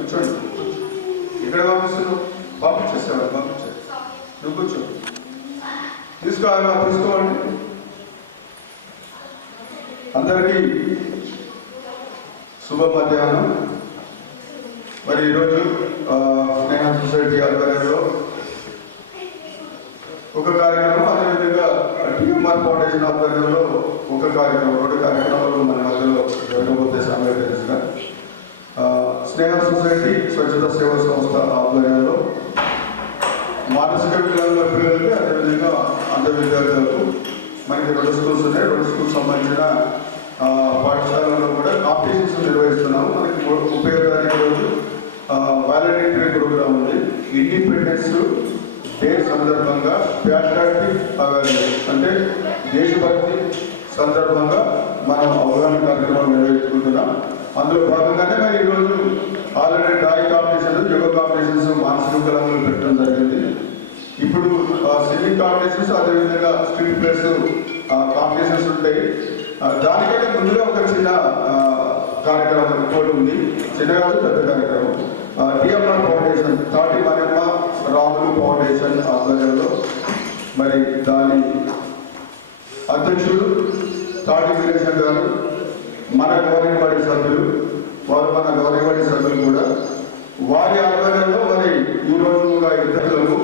కూర్చోండి. ఇక్కడ పంపిస్తున్నావు, పంపించేస్తావు, పంపించే. నువ్వు కూర్చో, తీసుకోండి. అందరికీ శుభ మధ్యాహ్నం. మరి ఈరోజు స్నేహ సొసైటీ ఆధ్వర్యంలో ఒక కార్యక్రమం, అదేవిధంగా టీఎంఆర్ ఫౌండేషన్ ఆధ్వర్యంలో ఒక కార్యక్రమం, 2 కార్యక్రమాలు మన మధ్యలో జరగబోతే సమయం తెలుసుగా. స్నేహ సొసైటీ స్వచ్ఛత సేవా సంస్థ ఆధ్వర్యంలో మానసిక వికలాంగుల పిల్లలకి, అదేవిధంగా అంధ విద్యార్థులకు మనకి 2 స్కూల్స్ ఉన్నాయి. 2 స్కూల్స్ సంబంధించిన పాఠశాలలో కూడా కాంపిటీషన్స్ నిర్వహిస్తున్నాము. మనకి 30వ తారీఖు రోజు వాలంటీర్ ప్రోగ్రామ్ ఉంది. ఇండిపెండెన్స్ డే సందర్భంగా ప్యాట్రియాటిక్ అవేర్నెస్ అంటే దేశభక్తి సందర్భంగా మనం అవగాహన కార్యక్రమం నిర్వహించుకుంటున్నాం. అందులో భాగంగానే మరి ఈరోజు already drawing competitions, yoga competitions మానసిక వికలాంగులు పెట్టడం జరిగింది. ఇప్పుడు సింగింగ్ కాంపిటీషన్స్, అదేవిధంగా స్క్రీన్ ప్లేస్ కాంపిటీషన్స్ ఉంటాయి. దానికంటే ముందుగా ఒక చిన్న కార్యక్రమం ఇంకోటి ఉంది, చిన్న కాదు పెద్ద కార్యక్రమం. టీఎంఆర్ ఫౌండేషన్, తాటి మనమ్మ రాములు ఫౌండేషన్ ఆధ్వర్యంలో మరి దాని అధ్యక్షుడు తాటి వీరేశం గారు, మన గవర్నమెంట్ సభ్యులు, వారు మన గవర్నమెంట్ సభ్యులు కూడా వారి ఆధ్వర్యంలో మరి ఈరోజు ఇతరులకు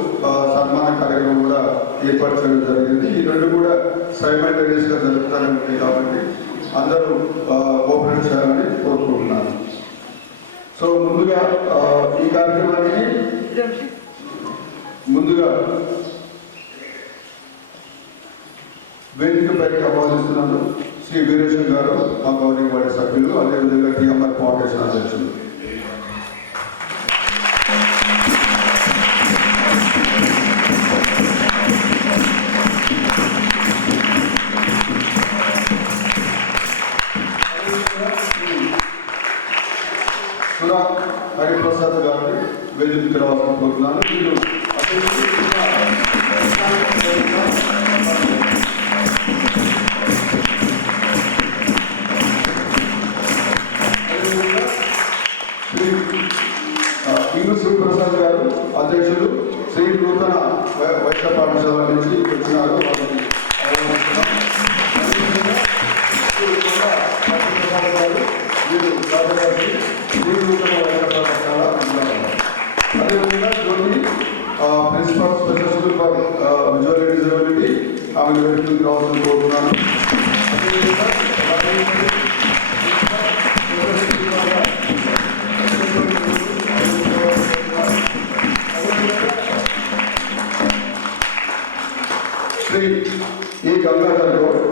సన్మాన కార్యక్రమం కూడా ఏర్పాటు చేయడం జరిగింది. ఈ 2 కూడా సైమల్టేనియస్గా జరుగుతాయి కాబట్టి అందరూ కోఆపరేట్ చేయాలని కోరుకుంటున్నాను. సో ముందుగా ఈ కార్యక్రమానికి వేదిక పైకి ఆహ్వానిస్తున్నాను శ్రీ వీరేశం గారు, మా గవర్నమెంట్ సభ్యులు, అదేవిధంగా టీఎంఆర్ ఫౌండేషన్ అధ్యక్షులు. సురా హరిప్రసాద్ గారిని వేదికకు రావాలని కోరుతున్నాను. వీళ్ళు శివప్రసాద్ గారు అధ్యక్షులు, శ్రీ నూతన వైద్య పాఠశాల నుంచి వచ్చినారు. అదేవిధంగా Jyothi principal special school for visual disability, ఆమె వేదికకు రావాలని కోరుతున్నాను. Shri A Gangadhar Goud,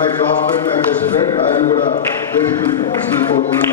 my classmate, my best friend, ఆయన కూడా వేదికకు కోరుతున్నాను.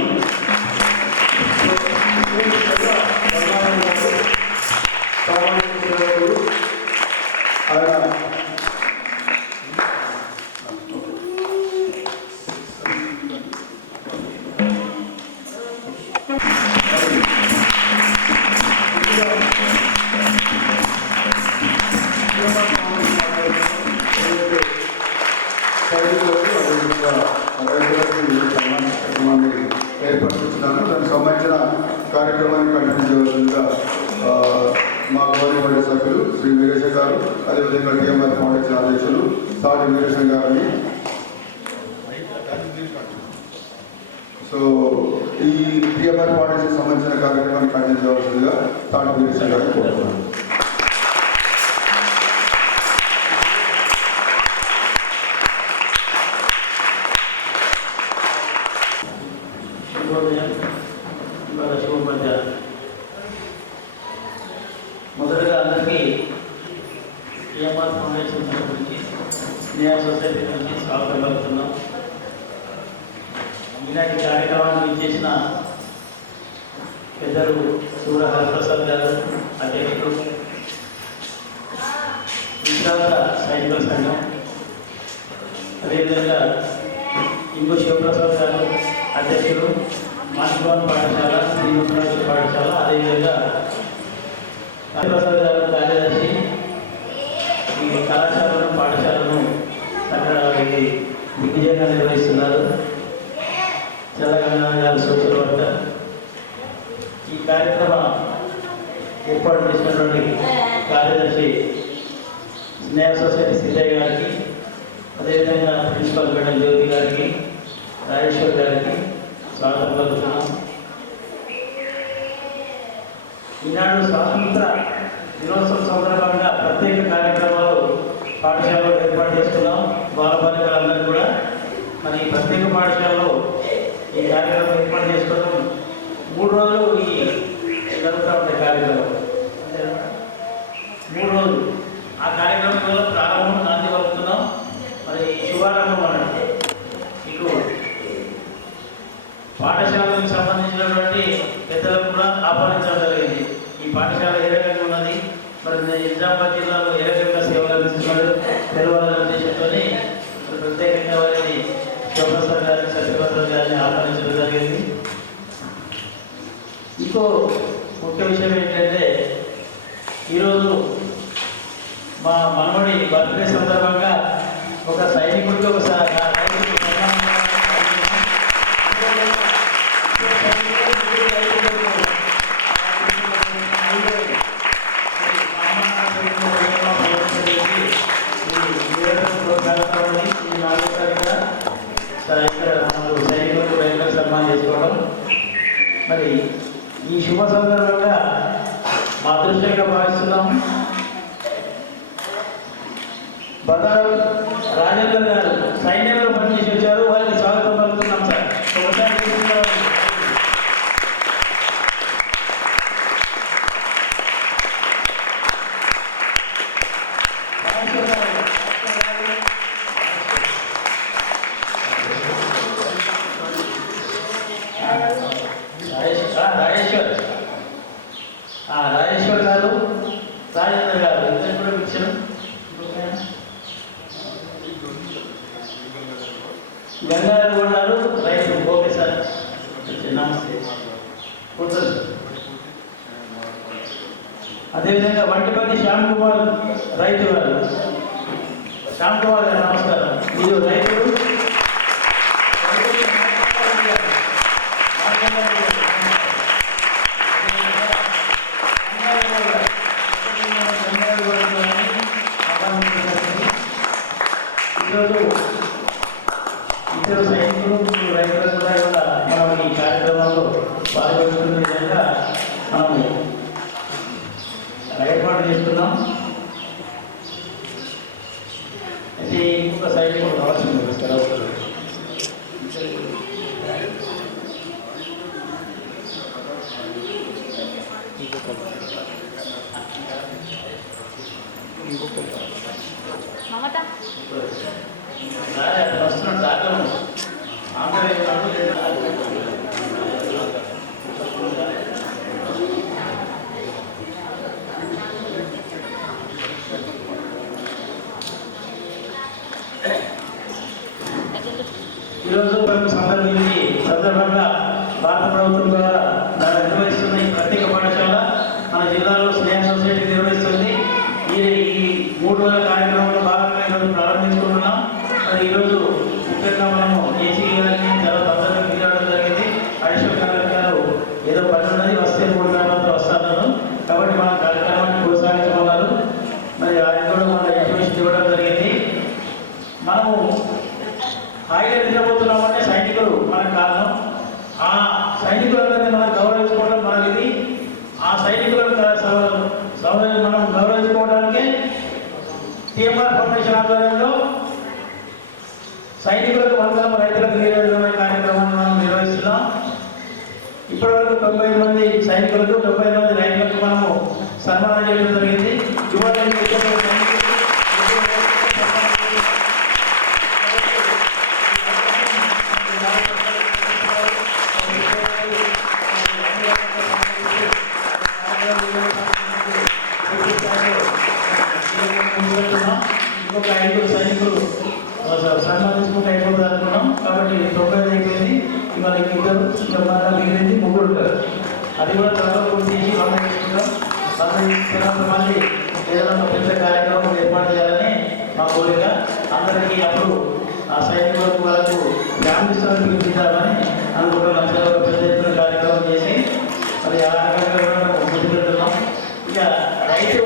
ఏర్పరుస్తున్నాను. దానికి సంబంధించిన కార్యక్రమాన్ని కంటిన్యూ చేయవలసిందిగా మా గవర్నమెంట్ సభ్యులు శ్రీ వీరేశం గారు, అదేవిధంగా టీఎంఆర్ ఫౌండేషన్ అధ్యక్షులు తాటి వీరేశం గారిని. సో ఈ టీఎంఆర్ ఫౌండేషన్ సంబంధించిన కార్యక్రమాన్ని కంటిన్యూ చేయవలసిందిగా తాటి వీరేశం గారిని కోరుతున్నాను. మొదటగా అందరికీ టీఎంఆర్ ఫౌండేషన్ తరఫున స్నేహ సొసైటీ నుంచి స్వాగతం పలుకుతున్నాం. ఇలాంటి కార్యక్రమాన్ని చేసిన పెద్దలు సూర హరిప్రసాద్ గారు అధ్యక్షుడు, విశ్రాంత సైనిక సంఘం, అదేవిధంగా ఇంకో శివప్రసాద్ గారు అధ్యక్షుడు, మాస్టర్వాన్ పాఠశాల, శ్రీనివాసరాజు పాఠశాల, అదేవిధంగా హరిప్రసాద్ గారు కార్యదర్శి, ఈ కళాశాలను పాఠశాలను అక్కడ దిగ్విజయంగా నిర్వహిస్తున్నారు. తెలంగాణ గారు సోషల్ వర్కర్. ఈ కార్యక్రమం ఏర్పాటు చేసినటువంటి కార్యదర్శి స్నేహ సొసైటీ సిద్ధయ్య గారికి, అదేవిధంగా ప్రిన్సిపల్ మేడం జ్యోతి గారికి, రాజేశ్వర్ గారికి స్వాగతం పలుకుతున్నాం. ఈనాడు స్వాతంత్ర దినోత్సవం సందర్భంగా ప్రత్యేక కార్యక్రమాలు పాఠశాలలో ఏర్పాటు చేసుకున్నాం. బాలబాలికలందరూ కూడా మరి ప్రత్యేక పాఠశాలలో ఈ కార్యక్రమం ఏర్పాటు చేసుకోవడం 3 రోజులు ఈ జరుగుతూ ఉంటాయి కార్యక్రమం. 3 రోజులు ఆ కార్యక్రమం వల్ల ప్రారంభం నాంది పలుకుతున్నాం. మరి శుభారంభం అనంటే ఇటు పాఠశాలకు సంబంధించినటువంటి పెద్దలకు కూడా ఆహ్వానించడం జరిగింది. ఈ పాఠశాల ఏ రకంగా ఉన్నది, మరి నిజామాబాద్ జిల్లాలో ఏ రకంగా సేవలు అందిస్తున్నారు తెలవాలనే ఉద్దేశంతో ప్రత్యేకంగా వారిని శివప్రసాద్ గారిని, సత్యప్రసాద్ గారిని ఆహ్వానించడం జరిగింది. ఇంకో ముఖ్య విషయం ఏంటంటే ఈరోజు మా మనవడి బర్త్డే సందర్భంగా ఒక సైనికుడికి ఒకసారి సైనికులకు రైతులకు సన్మానం చేసుకోవడం మరి ఈ శుభ సందర్భంగా మా అదృష్టంగా భావిస్తున్నాం. బదారు రాజేందర్ గారు సైన్యంలో పనిచేసి వచ్చారు. వారికి స్వాగతం పలుకుతున్నాం సార్. ఒకసారి రాజేశ్వర్ గారు, రాజేంద్ర గారు ఇద్దరు కూడా పిలిచారు. గంగారు ఉన్నారు, రైతు. ఓకే సార్, నమస్తే. కూర్చోండి. అదేవిధంగా వంటిపల్లి శ్యామ్ కుమార్ రైతు గారు. శ్యామ్ కుమార్ గారు నమస్కారం. మీరు రైతులు ఈరోజు ఇద్దరు సైనికులు రైతులు కూడా ఇవాళ మనం ఈ కార్యక్రమంలో పాల్గొంటున్న విధంగా మనం ఏర్పాటు చేస్తున్నాం. అయితే ఇంకొక సైనికులు కావాల్సింది వస్తున్నాడు దాంట్లో ఈరోజు సందర్భంగా భారత ప్రభుత్వం ద్వారా నిర్వహిస్తున్న ఈ ప్రత్యేక పాఠశాల మన జిల్లాలో స్నేహ సొసైటీ నిర్వహిస్తుంది. ఈ 3 రోజుల కార్యక్రమంలో భాగంగా ఈరోజు ప్రారంభించుకుంటున్నాం. మరి ఈరోజు ముఖ్యంగా మనము ఏసీ గారిని తర్వాత అందరికీ పిలవడం జరిగింది. అడిషనల్ గారు ఏదో పని ఉన్నది, వస్తే 3 గంటలతో వస్తున్నారు కాబట్టి మన కార్యక్రమాన్ని కొనసాగించమన్నారు. మరి ఆయన కూడా మన ఇన్ఫర్మేషన్ ఇవ్వడం జరిగింది. మనము హాయిగా నిద్రపోతున్నామంటే సైనికులు మనకు కారణం. ఆ సైనికులందరినీ మనం గౌరవించుకోవడం మన విధి. ఆ సైనికులను మనం గౌరవించుకోవడానికి టీఎంఆర్ ఫౌండేషన్ ఆధ్వర్యంలో సైనికులకు వందనం, రైతులకు నీరు కార్యక్రమాన్ని మనం నిర్వహిస్తున్నాం. ఇప్పటివరకు 90 మంది సైనికులకు, 90 మంది రైతులకు మనము సన్మానం చేయడం జరిగింది. ఇంకొక 5 సైనికులు సన్మానించుకుంటే అయిపోతుంది అనుకున్నాం. కాబట్టి 90 అయిపోయింది. ఇవాళ 2 మిగిలింది 3. అది కూడా త్వరలో పూర్తి చేసి పంపించుకుంటాం. మళ్ళీ ఏదైనా పెద్ద కార్యక్రమం ఏర్పాటు చేయాలని మా కోరిక. అందరికీ అప్పుడు ఆ సైనికులకు వాళ్ళకు ఫ్యామిలీస్తో పిలిపిద్దామని అనుకుంటున్నాం. పెద్ద ఎత్తున కార్యక్రమం చేసి మరి ఆ రకంగా కూడా ముందుకెళ్తున్నాం. ఇక రైతు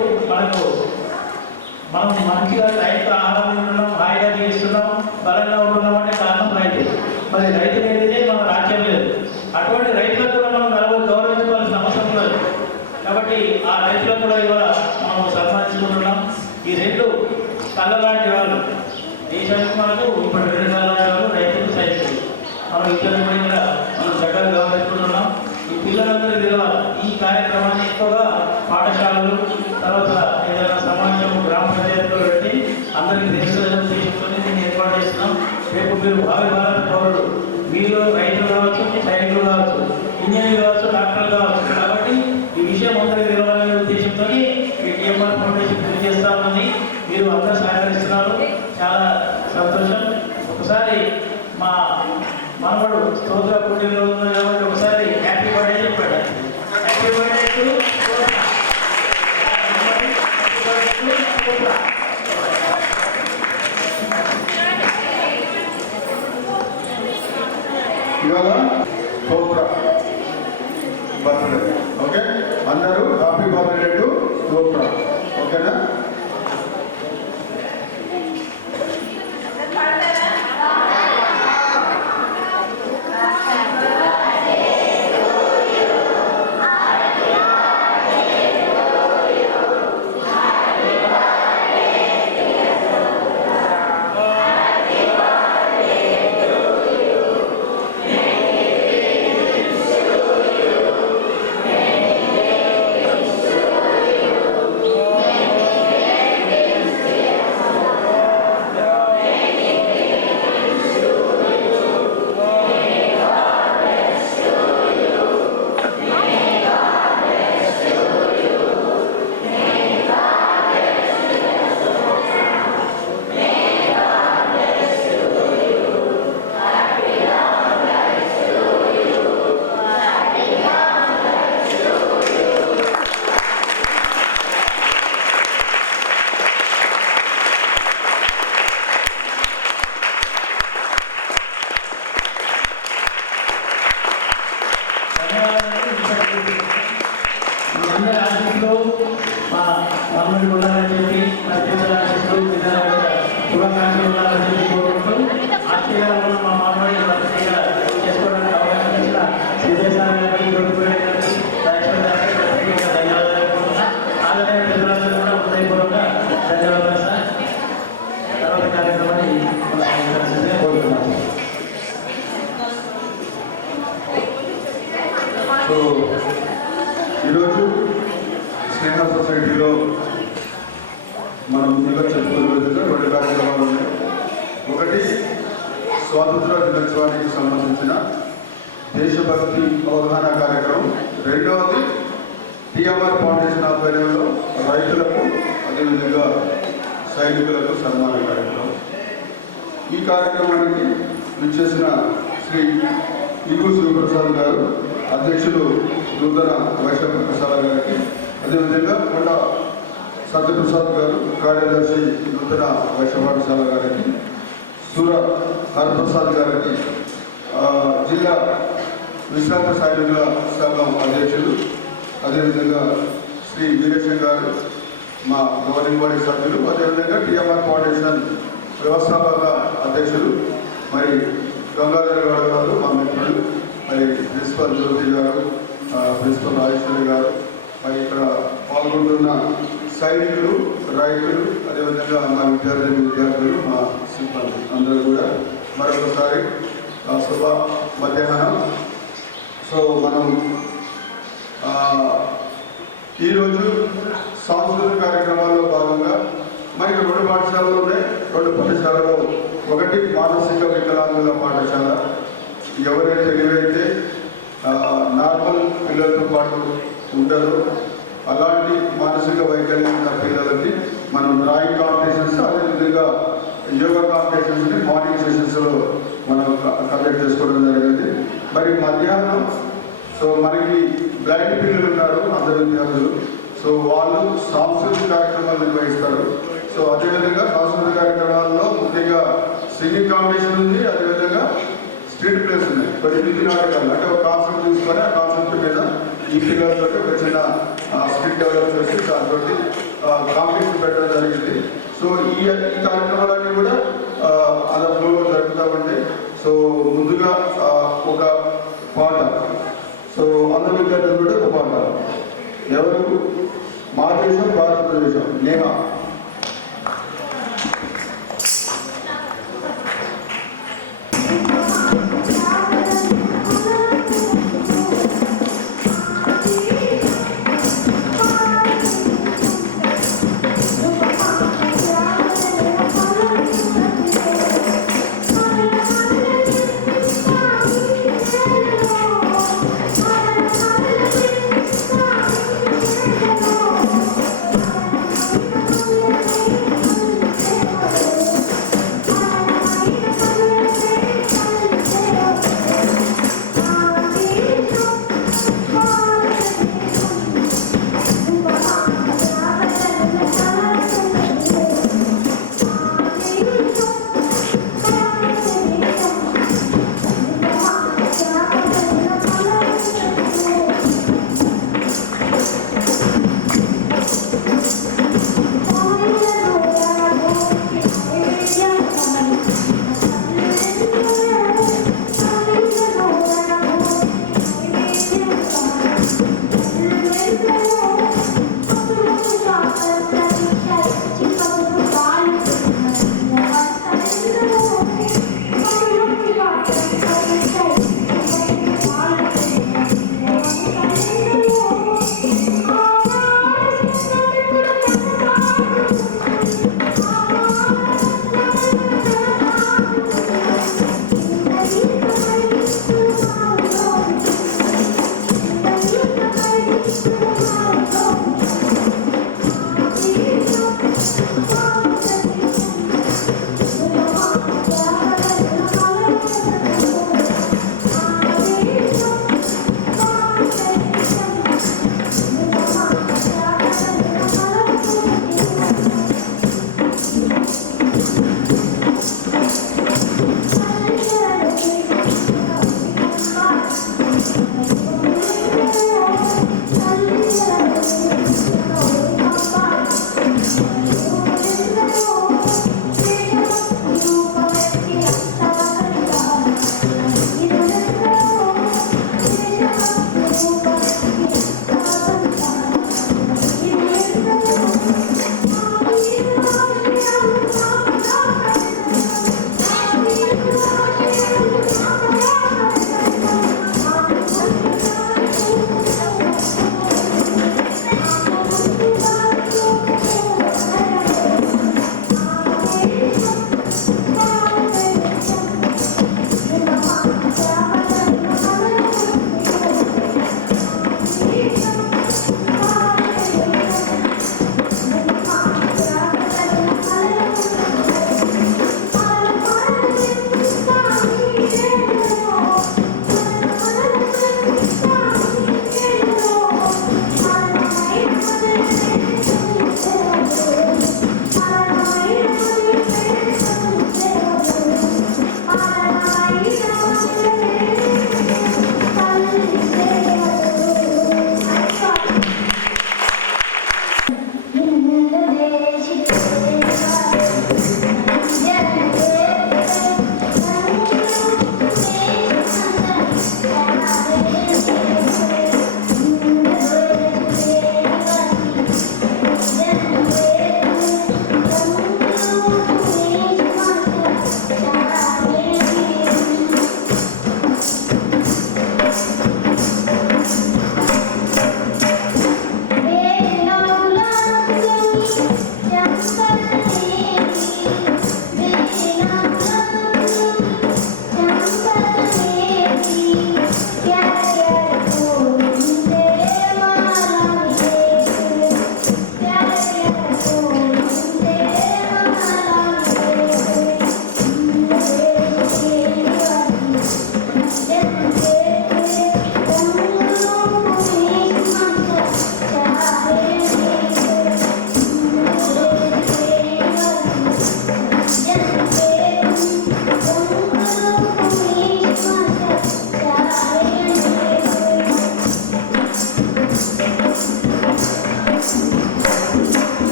మనం మంచిగా రైతు ఆహారం తింటున్నాం, హాయిగా జీవిస్తున్నాం, బలంగా ఉంటున్నాం అంటే కారణం రైతు. మరి రైతు లేనిదే మన రాజ్యం లేదు. అటువంటి రైతులకు కూడా మనం గౌరవించుకోవాల్సిన అవసరం లేదు. కాబట్టి ఆ రైతులకు కూడా ఇవాళ మనం సన్మానించుకుంటున్నాం. ఈ రెండు కళ్ళ లాంటి వాళ్ళు, దేశానికి మనకు ఇప్పుడు రెండు కళ్ళ లాంటి వాళ్ళు రైతులు, సైనికులు. మనం ఇద్దరు కూడా మనం చక్కగా గౌరవించుకుంటున్నాం. ఈ పిల్లలందరూ తెలవాలి. ఈ కార్యక్రమాన్ని ఎక్కువగా పాఠశాలలు, తర్వాత ఏదైనా సమాజం, గ్రామ పంచాయతీలో పెట్టి అందరికీ తెలిసిన తీసుకొని దీన్ని ఏర్పాటు చేస్తున్నాం. రేపు మీరు భావి భారత పౌరులు, మీరు రైతులు కావచ్చు, సైనికులు కావచ్చు, ఇంజనీర్లు కావచ్చు, డాక్టర్లు కావచ్చు. కాబట్టి ఈ విషయం అందరికీ తెలవాలనే ఉద్దేశంతో ఈ టీఎంఆర్ ఫౌండేషన్ కృషి చేస్తా ఉన్నది. మీరు అందరూ సహకరిస్తున్నారు, చాలా సంతోషం. ఒకసారి మా మనవడు స్తోత్ర పుట్టినలో ఉంది కాబట్టి ఒకసారి హ్యాపీ బర్త్డే చెప్పాడు. హ్యాపీ బర్త్డే టు ఇవాళ స్తోత్ర బర్త్డే. ఓకే, అందరూ హ్యాపీ బర్త్డే టు స్తోత్ర. ఓకేనా? అందరి ఆశీస్సులు మా మనవడి ఉండాలని చెప్పి, నా పిల్లల ఆశీస్సులు, శుభాకాంక్షలు ఉండాలని చెప్పి కోరుకుంటూ ఆశ్చర్యంగా మా మనవడి చేసుకోవడానికి అవకాశం ఇచ్చిన శ్రీదేశాన్ని గారికి, గొప్పపేట గారికి, ధన్యవాదాలు కోరుతున్నా. అలాగే ప్రజలందరూ కూడా హృదయపూర్వక ధన్యవాదాలు సార్. తర్వాత కార్యక్రమాన్ని కోరుతున్నాను. సో ఈరోజు స్నేహ సొసైటీలో మనం ముందుగా చెప్పుకునే విధంగా రెండు కార్యక్రమాలు ఉన్నాయి. ఒకటి స్వాతంత్ర దినోత్సవానికి సంబంధించిన దేశభక్తి అవగాహన కార్యక్రమం. రెండవది టీఎంఆర్ ఫౌండేషన్ ఆధ్వర్యంలో రైతులకు, అదేవిధంగా సైనికులకు సన్మాన కార్యక్రమం. ఈ కార్యక్రమానికి విచ్చేసిన శ్రీ ఈగు శివప్రసాద్ గారు, అధ్యక్షులు నూతన వైష్ణవ ప్రసాద్ గారికి, అదేవిధంగా కొండ సత్యప్రసాద్ గారు, కార్యదర్శి నూతన వైష్ణవ పాఠశాల గారికి, సూర హరప్రసాద్ గారికి, జిల్లా విశ్రాంత సైనికుల సంఘం అధ్యక్షులు, అదేవిధంగా శ్రీ వీరేశం గారు, మా గవర్నింగ్ బాడీ సభ్యులు, అదేవిధంగా టీఎంఆర్ ఫౌండేషన్ వ్యవస్థాపక అధ్యక్షులు మరి గంగాధర్ గౌడ్ గారు, మా మిత్రులు, మరి ప్రిన్సిపల్ జ్యోతి గారు, ప్రిన్సిపల్ రాజేశ్వరి గారు, మరి ఇక్కడ పాల్గొంటున్న సైనికులు, రైతులు, అదేవిధంగా మా విద్యార్థులు, మా సిబ్బంది అందరూ కూడా మరొకసారి శుభ మధ్యాహ్నం. సో మనం ఈరోజు సాంస్కృతిక కార్యక్రమాల్లో భాగంగా మనకి రెండు పాఠశాలలు ఉన్నాయి. రెండు పాఠశాలలో ఒకటి మానసిక వికలాంగుల పాఠశాల. ఎవరైతే తెలివైతే నార్మల్ పిల్లలతో పాటు ఉంటారో అలాంటి మానసిక వైకల్యం ఉన్న పిల్లలకి మనం డ్రాయింగ్ కాంపిటీషన్స్, అదేవిధంగా యోగా కాంపిటీషన్స్ని మార్నింగ్ సెషన్స్లో మనం కండక్ట్ చేసుకోవడం జరిగింది. మరి మధ్యాహ్నం సో మనకి బ్లైండ్ పిల్లలు ఉన్నారు, అందరు విద్యార్థులు. సో వాళ్ళు సాంస్కృతిక కార్యక్రమాలు నిర్వహిస్తారు. సో అదేవిధంగా సాంస్కృతిక కార్యక్రమాల్లో ముఖ్యంగా సింగింగ్ కాంపిటీషన్ ఉంది, అదేవిధంగా స్ట్రీట్ ప్లేస్ ఉన్నాయి. కొన్ని వీధి నాటకాలు అంటే ఒక కాన్సెప్ట్ తీసుకొని ఆ కాన్సెప్ట్ మీద ఈ పిల్లలతో ఒక చిన్న స్కిల్ డెవలప్ చేసి దాంతో కాంపిటీషన్ పెట్టడం జరిగింది. సో ఈ కార్యక్రమాలన్నీ కూడా అలా ఫ్లోలో జరుగుతూ ఉంటాయి. సో ముందుగా ఒక పాట, సో అందరి విద్యార్థులు కూడా ఒక పాట, ఎవరు మా దేశం భారతదేశం, నేహా.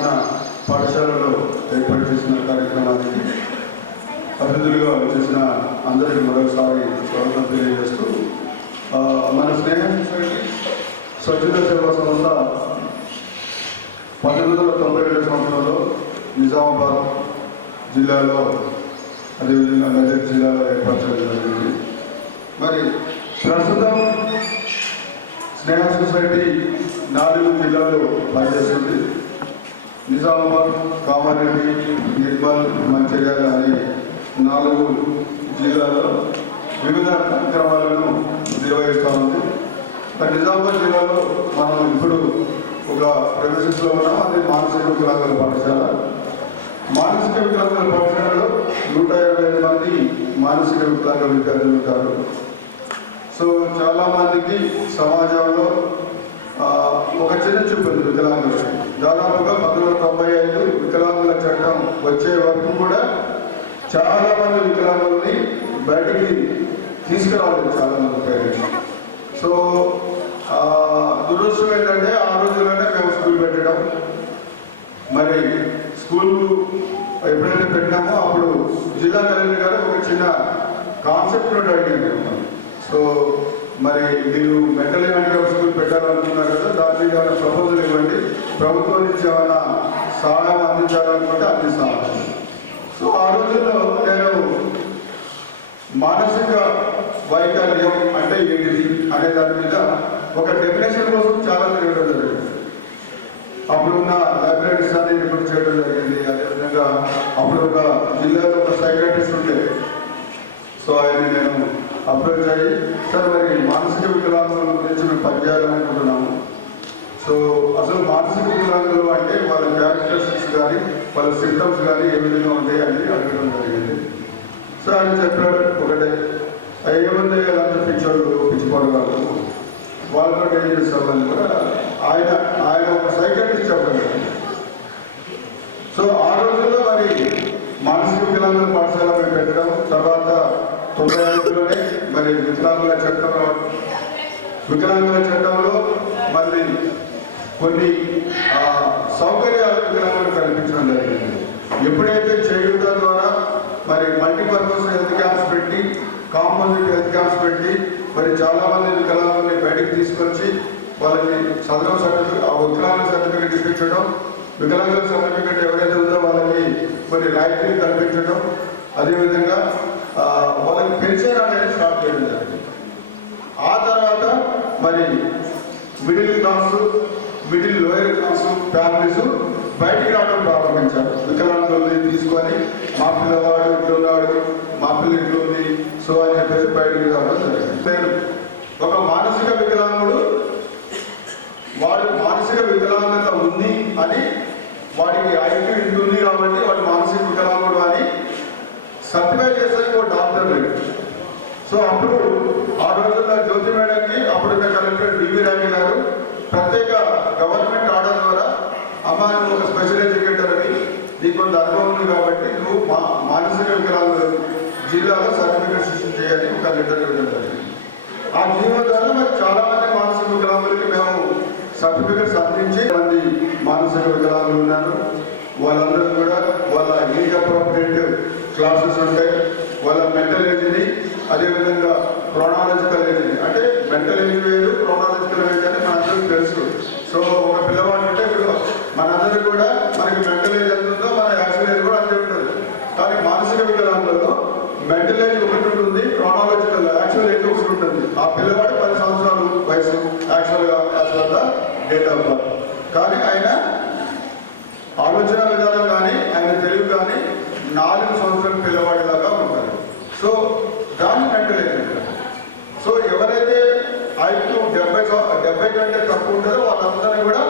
మన పాఠశాలలో ఏర్పాటు చేసిన కార్యక్రమానికి అతిథులుగా వచ్చేసిన అందరికీ మరొకసారి స్వాగతం తెలియజేస్తూ మన స్నేహ సొసైటీ స్వచ్ఛత సేవా సంస్థ 1992 సంవత్సరంలో నిజామాబాద్ జిల్లాలో అదేవిధంగా మెదక్ జిల్లాలో ఏర్పాటు చేయడం జరిగింది. మరి ప్రస్తుతం స్నేహ సొసైటీ 4 జిల్లాల్లో పనిచేస్తుంది. నిజామాబాద్, కామారెడ్డి, నిర్మల్, మంచిర్యాల అనే 4 జిల్లాల్లో వివిధ కార్యక్రమాలను నిర్వహిస్తూ ఉంది. నిజామాబాద్ జిల్లాలో మనం ఇప్పుడు ఒక ప్రవేశంలో ఉన్నాం. అది మానసిక వికలాంగుల పాఠశాల. మానసిక వికలాంగుల పాఠశాలలో 125 మంది మానసిక వికలాంగుల విద్యార్థులు ఉంటారు. సో చాలా మందికి సమాజంలో ఒక చిన్న చూపు ఉంది వికలాంగులు. దాదాపుగా 1995 వికలాంగుల చట్టం వచ్చే వరకు కూడా చాలా మంది వికలాంగుల్ని బయటికి తీసుకురాలేదు చాలా మంది పేరెంట్స్. సో దురదృష్టం ఏంటంటే ఆ రోజుల్లోనే మేము స్కూల్ పెట్టడం, మరి స్కూల్ ఎప్పుడైతే పెట్టినామో అప్పుడు జిల్లా కలెక్టర్ గారు ఒక చిన్న కాన్సెప్ట్ అడిగారు. సో మరి మీరు మెంటల్ హ్యాండిక్యాప్ స్కూల్ పెట్టాలనుకున్నారు కదా, దాని మీద ఏమైనా ప్రపోజల్ ఇవ్వండి, ప్రభుత్వం నుంచి ఏమైనా సహాయం అందించాలనుకుంటే అందిస్తాను. సో ఆ రోజుల్లో నేను మానసిక వైకల్యం అంటే ఏంటిది అనే దాని మీద ఒక డెఫినేషన్ కోసం చాలా తిరగడం జరిగింది. అప్పుడున్న లైబ్రరీస్ అన్ని రిపోర్ట్ చేయడం జరిగింది. అదేవిధంగా అప్పుడు ఒక జిల్లాలో ఒక సైకాట్రిస్ట్ ఉంటే, సో ఆయన నేను అప్రోచ్ అయ్యి, సార్ మరి మానసిక వికలాంగుల గురించి మేము పనిచేయాలనుకుంటున్నాము. సో అసలు మానసిక వికలాంగులు అంటే వాళ్ళ క్యారెక్టరిస్టిక్స్ కానీ వాళ్ళ సింటమ్స్ కానీ ఏ విధంగా ఉంటాయి అని అడగడం జరిగింది. సో ఆయన చెప్పాడు ఒకటే, ఏముంది అలాంటి పిచ్చోళ్ళు పిచ్చిపోవడం వాళ్ళతో ఏం చేస్తామని కూడా ఆయన ఒక సైకాట్రిస్ట్ చెప్పాడు. సో ఆ రోజుల్లో మరి మానసిక వికలాంగుల పాఠశాల మేము పెట్టడం, తర్వాత 95లోనే మరి వికలాంగుల చట్టంలో మళ్ళీ కొన్ని సౌకర్యాలు వికలాంగులు కల్పించడం జరిగింది. ఎప్పుడైతే చేయూత ద్వారా మరి మల్టీపర్పస్ హెల్త్ క్యాంప్స్ పెట్టి, కాంపోజిట్ హెల్త్ క్యాంప్స్ పెట్టి మరి చాలా మంది వికలాంగుల్ని బయటికి తీసుకొచ్చి వాళ్ళకి చదువు సర్టిఫికేట్, ఆ వికలాంగుల సర్టిఫికేట్ ఇప్పించడం, వికలాంగుల సర్టిఫికేట్ ఎవరైతే ఉందో వాళ్ళకి మరి రైతులు కల్పించడం, అదేవిధంగా వాళ్ళకి పెన్షన్ అనేది స్టార్ట్ చేయడం జరిగింది. ఆ తర్వాత మరి middle class, lower class families బయటికి రావడం ప్రారంభించారు. వికలాంగుల్ని తీసుకొని మా పిల్లవాడు ఇట్లా ఉన్నాడు, మా పిల్ల ఇట్లా ఉంది, సో అని చెప్పేసి బయటికి రావడం జరిగింది. ఒక మానసిక వికలాంగుడు వాడు మానసిక వికలాంగత ఉంది అని, వాడికి ఐక్యూ ఉంటుంది కాబట్టి వాడు మానసిక వికలాంగుడు అని సర్టిఫై చేసేది ఒక డాక్టర్ లేదు. సో అప్పుడు ఆ రోజుల్లో జ్యోతి మేడంకి అప్పుడున్న కలెక్టర్ డివి రాణి గారు ప్రత్యేక గవర్నమెంట్ ఆర్డర్ ద్వారా, అమ్మ నువ్వు ఒక స్పెషల్ ఎడ్యుకేటర్ అని, నీకు కొంత అనుభవం ఉంది కాబట్టి నువ్వు మానసిక వికలాంగులు జిల్లాలో సర్టిఫికేట్ సృష్టి చేయాలి ఒక లెటర్ ఇవ్వడం జరిగింది. ఆ జీవో ద్వారా మరి చాలా మంది మానసిక వికలాంగులకి మేము సర్టిఫికేట్స్ అందించి, మంది మానసిక వికలాంగులు ఉన్నారు. వాళ్ళందరూ కూడా వాళ్ళ ఏజ్ అప్రోప్రియేట్ క్లాసెస్ ఉంటాయి. వాళ్ళ మెంటల్ ఏజ్ని, అదేవిధంగా క్రోనాలజికల్ ఏజ్ని, అంటే మెంటల్ ఏజ్ వేరు, క్రోనాలజికల్ ఏజ్ అని మనందరికీ తెలుసు. సో ఒక పిల్లవాడు అంటే మనందరూ కూడా మనకి మెంటల్ ఏజ్ ఎంత ఉందో మన యాక్చువల్ ఏజ్ కూడా అంతే ఉంటుంది. కానీ మానసిక వికలాంగులలో మెంటల్ ఏజ్ ఒకటి ఉంటుంది, క్రోనాలజికల్ యాక్చువల్ ఏజ్ ఒకటి ఉంటుంది. ఆ పిల్లవాడు 10 సంవత్సరాలు వయసు యాక్చువల్గా as per the date of birth. కానీ ఆయన ఆలోచన విధానం కానీ ఆయన తెలివి కానీ 4 సంవత్సరాల పిల్లవాడిలాగా ఉంటారు. సో దాన్ని మెంటల్ ఏజ్ అంటారు. సో ఎవరైతే ఐక్యూ 70 కంటే తక్కువ ఉంటారో వాళ్ళందరినీ కూడా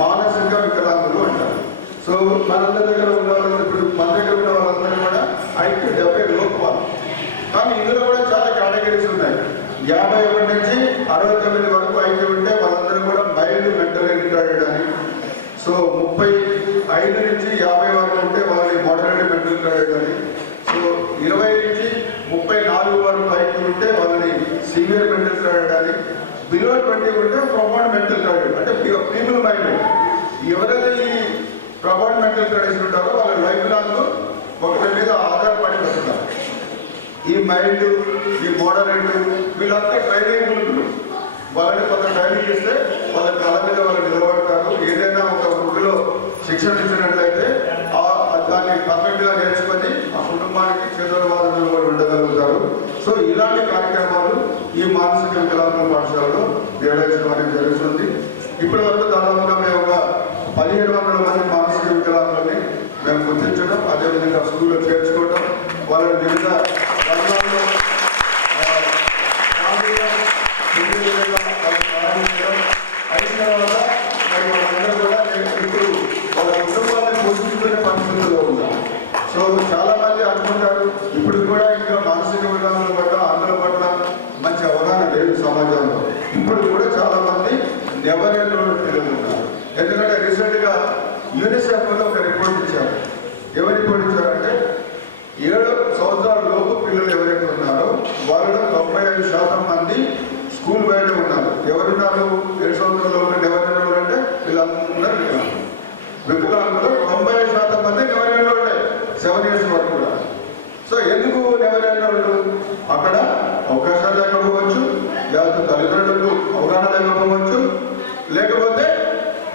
మానసిక వికలాంగులు అంటారు. సో మనందరి దగ్గర ఉన్న వాళ్ళు, ఇప్పుడు మన దగ్గర ఉన్న వాళ్ళందరూ కూడా ఐక్యూ 70 లోపు వాళ్ళు. కానీ ఇందులో కూడా చాలా కేటగిరీస్ ఉన్నాయి. 51 నుంచి 69 వరకు ఐక్యూ ఉంటే వాళ్ళందరూ కూడా మైల్డ్ మెంటల్ రిటార్డెడ్ అని. సో 35 నుంచి 50 వరకు ఉంటే వాళ్ళని మోడరేట్ మెంటల్ రిటార్డెడ్ అని. సో 20 నుంచి 34 వరకు ఐక్యూ ఉంటే వాళ్ళని సీవియర్ మెంటల్ రిటార్డెడ్ అని. బిలో 20 ఉంటే ప్రొఫౌండ్ మెంటల్ రిటార్డెడ్ అంటే పీపుల్ మైండ్. ఎవరైతే ఈ ప్రొఫౌండ్ మెంటల్ ట్రెడిషన్ ఉంటారో వాళ్ళ లైఫ్ లాంగ్ ఒకరి మీద ఆధారపడి వస్తున్నారు. ఈ మైల్డ్, ఈ మోడరేట్ వీళ్ళంతా ట్రైనింగ్ ఉంటుంది. వాళ్ళని కొంత ట్రైనింగ్ ఇస్తే వాళ్ళ కళ మీద వాళ్ళు నిలబడతారు. ఏదైనా ఒక వృత్తిలో శిక్షణ ఇచ్చినట్లయితే దాన్ని పర్ఫెక్ట్గా నేర్చుకొని ఆ కుటుంబానికి చేతులవాదనలు కూడా ఉండగలుగుతారు. సో ఇలాంటి కార్యక్రమాలు ఈ మానసిక వికలాంగుల పాఠశాలలో నిర్వహించడం అనేది జరుగుతుంది. ఇప్పటి వరకు దాదాపుగా మేము ఒక 1500 మంది మానసిక వికలాంగులని మేము గుర్తించడం, అదేవిధంగా స్కూల్లో చేర్చుకోవడం, వాళ్ళని వివిధ రంగాల్లో అయిన తర్వాత మరి వాళ్ళందరూ కూడా ఇప్పుడు వాళ్ళ కుటుంబాన్ని పోషించుకునే పరిస్థితుల్లో ఉన్నారు. సో చాలా మంది అనుకుంటారు ఇప్పుడు కూడా ఇంకా మానసిక వికలాంగుల పట్ల, ఆందోళన పట్ల మంచి అవగాహన లేదు సమాజంలో. ఇప్పుడు కూడా చాలా మంది నెవరెండోల్డ్ పిల్లలు ఉన్నారు. ఎందుకంటే రీసెంట్గా యూనిసెఫ్ లో ఒక రిపోర్ట్ ఇచ్చారు. ఎవరు రిపోర్ట్ ఇచ్చారంటే 7 సంవత్సరాల లోపు పిల్లలు ఎవరైతే ఉన్నారో వాళ్ళలో 95% మంది స్కూల్ బయట ఉన్నారు. ఎవరున్నారు 7 సంవత్సరాల లోపు నెవరెండోల్డ్ అంటే వీళ్ళందరూ వికలాంగులు 90% మంది నెవరెండోల్డ్ 7 years వరకు కూడా. సో ఎందుకు నెవరెండోల్డ్? అక్కడ అవకాశాలు లేకపోవచ్చు, లేకపోతే తల్లిదండ్రులకు అవగాహన లేకపోవచ్చు, లేకపోతే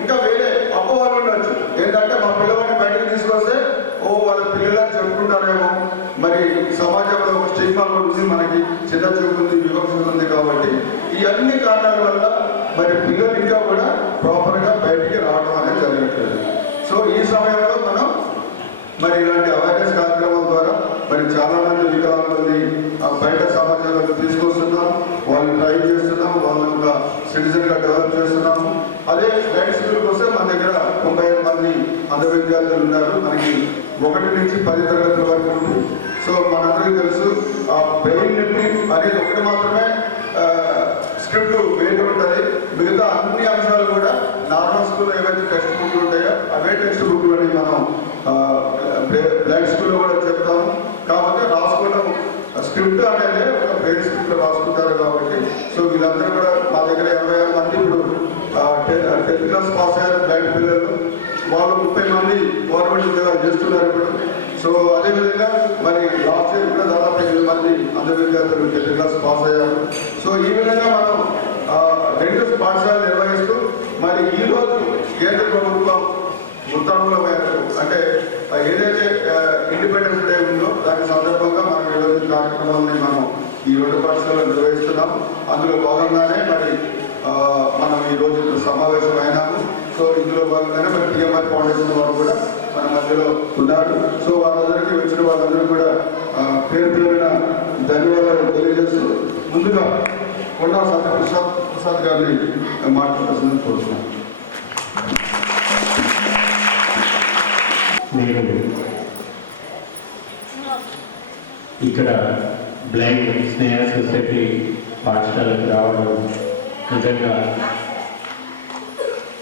ఇంకా వేరే అపోహలు ఉండొచ్చు. ఏంటంటే మా పిల్లవాడిని బయటకు తీసుకొస్తే వాళ్ళ పిల్లలని చెప్పుకుంటారేమో, మరి సమాజంలో ఒక స్టిగ్మా ఉంది, మనకి చిన్న చూపు ఉంది, వివక్ష ఉంది. కాబట్టి ఈ అన్ని కారణాల వల్ల మరి పిల్లలు ఇంకా కూడా ప్రాపర్గా బయటికి రావడం అనేది జరగట్లేదు. సో ఈ సమయంలో మనం మరి ఇలాంటి అవేర్నెస్ కార్యక్రమాల ద్వారా మరి చాలా మంది వికలాంగుల్ని బయట సమాజంలోకి తీసుకొస్తున్నాం, వాళ్ళని ట్రైన్ చేస్తున్నాం, వాళ్ళని ఒక సిటిజన్గా డెవలప్ చేస్తున్నాము. అదే గైడ్ స్కూల్కి వస్తే మన దగ్గర 95 మంది అంధ విద్యార్థులు ఉన్నారు. మనకి 1 నుంచి 10 తరగతుల వరకు ఉంది. సో మనందరికీ తెలుసు బ్రెయిన్ లిప్పింగ్ అనేది ఒకటి మాత్రమే స్క్రిప్ట్ వేరే ఉంటుంది. మిగతా అన్ని అంశాలు కూడా నార్మల్ స్కూల్లో ఏవైతే టెక్స్ట్ బుక్లు ఉంటాయో అవే టెక్స్ట్ బుక్లని మనం బ్లైండ్ స్కూల్లో కూడా చెప్తాము. కాకపోతే రాసుకోవడం స్క్రిప్ట్ అనేది ఒక బ్రెయిన్ స్క్రిప్ట్లో రాసుకుంటారు. కాబట్టి సో వీళ్ళందరూ కూడా మా దగ్గర 86 మంది ఇప్పుడు 10th క్లాస్ పాస్ అయ్యారు బ్లైండ్ పిల్లలు. వాళ్ళు 30 మంది గవర్నమెంట్ ఉద్యోగాలు చేస్తున్నారు ఇప్పుడు. సో అదేవిధంగా మరి లాస్ట్ ఇయర్ కూడా దాదాపు 8 మంది అంధ విద్యార్థులు 10th క్లాస్ పాస్ అయ్యారు. సో ఈ విధంగా మనం 2 పాఠశాలలు నిర్వహిస్తూ మరి ఈరోజు కేంద్ర ప్రభుత్వం ఉత్తర్వుల మేరకు అంటే ఏదైతే ఇండిపెండెన్స్ డే ఉందో దాని సందర్భంగా మనం ఈరోజు కార్యక్రమాలని మనం ఈ 2 పాఠశాలలో నిర్వహిస్తున్నాం. అందులో భాగంగానే మరి మనం ఈరోజు ఇక్కడ సమావేశం అయినాము. సో ఇందులో భాగంగానే మరి టీఎంఆర్ ఫౌండేషన్ వారు కూడా మన మధ్యలో ఉన్నారు. సో వాళ్ళందరికీ వచ్చిన వాళ్ళందరూ కూడా పేరు పేరున ధన్యవాదాలు తెలియజేస్తూ ముందుగా కొండా సత్యప్రసాద్ గారిని మాట్లాడాల్సిందని కోరుతున్నాను. నేను ఇక్కడ బ్లైండ్ స్నేహ సొసైటీ పాఠశాలకు రావడం నిజంగా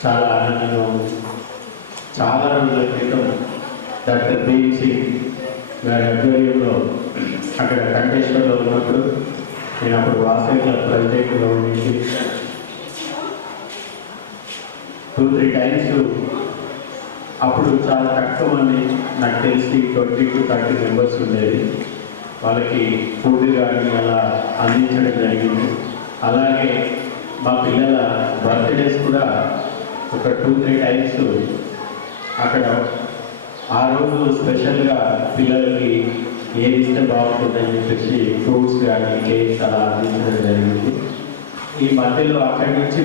చాలా ఆనందంగా ఉంది. చాలా రోజుల క్రితం డాక్టర్ బీఎన్ సింగ్ గారి ఆధ్వర్యంలో అక్కడ కంటేశ్వర్లో ఉన్నప్పుడు నేను అప్పుడు వాసవి క్లబ్ ప్రెసిడెంట్గా ఉండి 2-3 టైమ్స్ అప్పుడు చాలా తక్కువ మంది, నాకు తెలిసి 20 to 30 మెంబర్స్ ఉండేది. వాళ్ళకి ఫుడ్ కానీ అలా అందించడం జరిగింది. అలాగే మా పిల్లల బర్త్డేస్ కూడా ఒక 2-3 టైమ్స్ అక్కడ ఆ రోజు స్పెషల్గా పిల్లలకి ఏది ఇస్తే బాగుంటుందని చెప్పేసి ఫ్రూట్స్ కానీ కేక్స్ అలా అందించడం జరిగింది. ఈ మధ్యలో అక్కడి నుంచి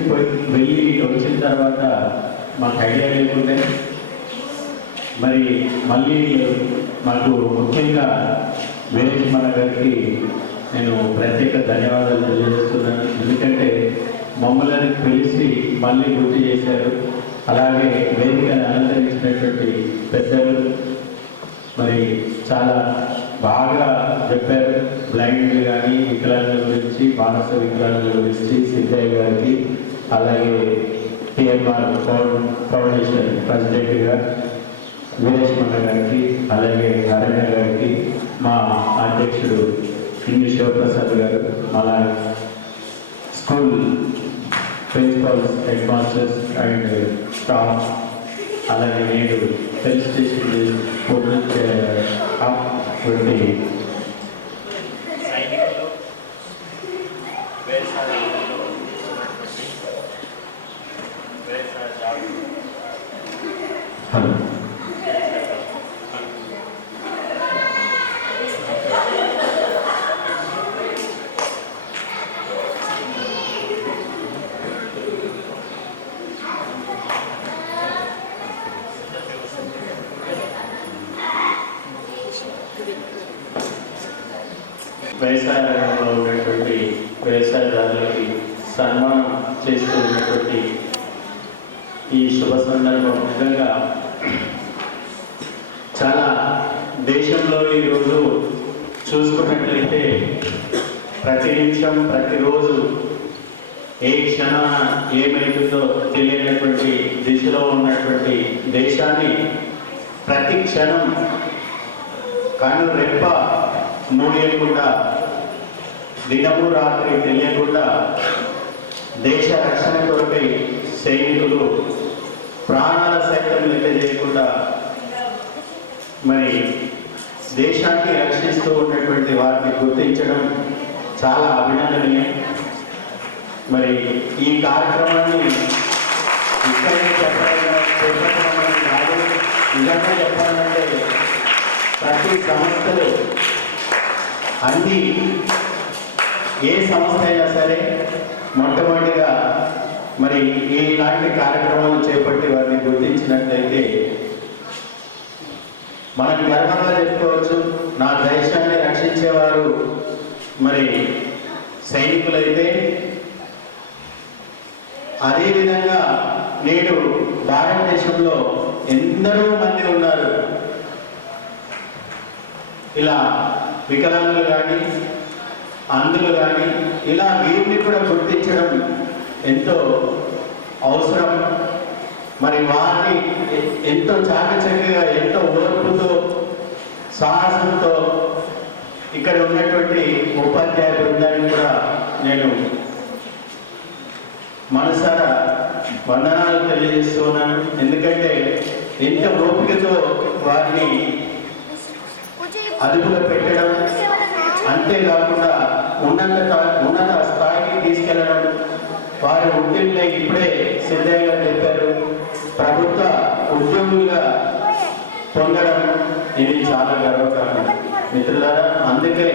వెళ్ళి వచ్చిన తర్వాత మాకు ఐడియా లేకుంటే మరి మళ్ళీ మాకు ముఖ్యంగా వీరేష్ మన గారికి నేను ప్రత్యేక ధన్యవాదాలు తెలియజేస్తున్నాను. ఎందుకంటే మమ్మల్ని పిలిచి మళ్ళీ గుర్తు చేశారు. అలాగే వేదికను అలంకరించినటువంటి పెద్దలు మరి చాలా బాగా చెప్పారు. బ్లైండ్ కానీ వికలాంగుల గురించి, మానస వికలాంగుల గురించి సిద్ధయ్య గారికి, అలాగే టీఎంఆర్ ఫౌండేషన్ ప్రెసిడెంట్గా వీరేష్ మన్న గారికి, అలాగే అరణ్య గారికి, మా అధ్యక్షుడు కింది శివప్రసాద్ గారు, అలా school principles, head masters and staff, అలాగే నేను ఫెలిసిటేషన్ వంటి సైనికులు వ్యవసాయ రంగంలో ఉన్నటువంటి వ్యవసాయదారులకి సన్మానం చేస్తూ ఉన్నటువంటి ఈ శుభ సందర్భం నిజంగా చాలా దేశంలో ఈరోజు చూసుకున్నట్లయితే ప్రతి నిమిషం ప్రతిరోజు ఏ క్షణాన ఏమైతుందో తెలియనటువంటి దిశలో ఉన్నటువంటి దేశాన్ని ప్రతి క్షణం కను రెప్ప మూడేయకుండా దినము రాత్రి తెలియకుండా దేశ రక్షణ కొరకై సైనికులు ప్రాణాల సైతం లెక్క చేయకుండా మరి దేశాన్ని రక్షిస్తూ ఉన్నటువంటి వారిని గుర్తించడం చాలా అభినందనీయం. మరి ఈ కార్యక్రమాన్ని ఇక్కడే చెప్పడం కాదు, నిజంగా చెప్పాలంటే ప్రతి సంస్థలు అన్ని ఏ సంస్థ అయినా సరే మొట్టమొదటిగా మరి ఇలాంటి కార్యక్రమాలు చేపట్టి వారిని గుర్తించినట్లయితే మనం గర్వంగా చెప్పుకోవచ్చు, నా దేశాన్ని రక్షించేవారు మరి సైనికులైతే అదేవిధంగా నేడు భారతదేశంలో ఎందరో మంది ఉన్నారు. ఇలా వికలాంగులు కానీ అంధులు కానీ ఇలా వీరిని కూడా గుర్తించడం ఎంతో అవసరం. మరి వారిని ఎంతో చాకచక్యంగా ఎంతో ఓర్పుతో సాహసంతో ఇక్కడ ఉన్నటువంటి ఉపాధ్యాయ బృందాన్ని కూడా నేను మనసారా వందనాలు తెలియజేస్తున్నాను. ఎందుకంటే ఎంత ఓపికతో వారిని అదుపులో పెట్టడం, అంతేకాకుండా ఉన్నత స్థాయికి తీసుకెళ్లడం, వారి ఉద్యోగులే ఇప్పుడే సిద్ధయ్య గారు చెప్పారు, ప్రభుత్వ ఉద్యోగులుగా పొందడం ఇది చాలా గర్వకారణం మిత్రులారా. అందుకే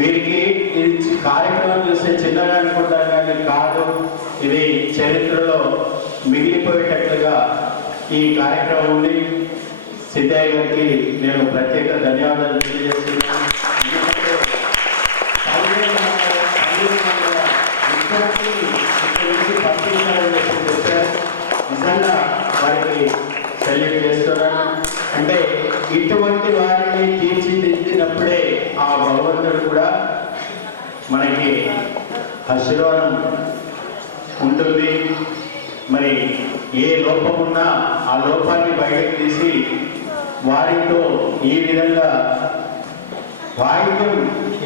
వీరికి ఇది కార్యక్రమం చూస్తే చిన్నగా అనుకుంటారు కానీ కాదు, ఇది చరిత్రలో మిగిలిపోయేటట్లుగా ఈ కార్యక్రమం ఉంది. సిద్ధయ్య గారికి నేను ప్రత్యేక ధన్యవాదాలు తెలియజేస్తున్నాను. నిజంగా వారికి సెల్యూట్ చేస్తున్నాను. అంటే ఇటువంటి వారిని తీర్చిదిద్దినప్పుడే ఆ భగవంతుడు కూడా మనకి ఆశీర్వాదం ఉంటుంది. మరి ఏ లోపం ఉన్నా ఆ లోపాన్ని బయటకు తీసి వారితో ఈ విధంగా వాయిద్యం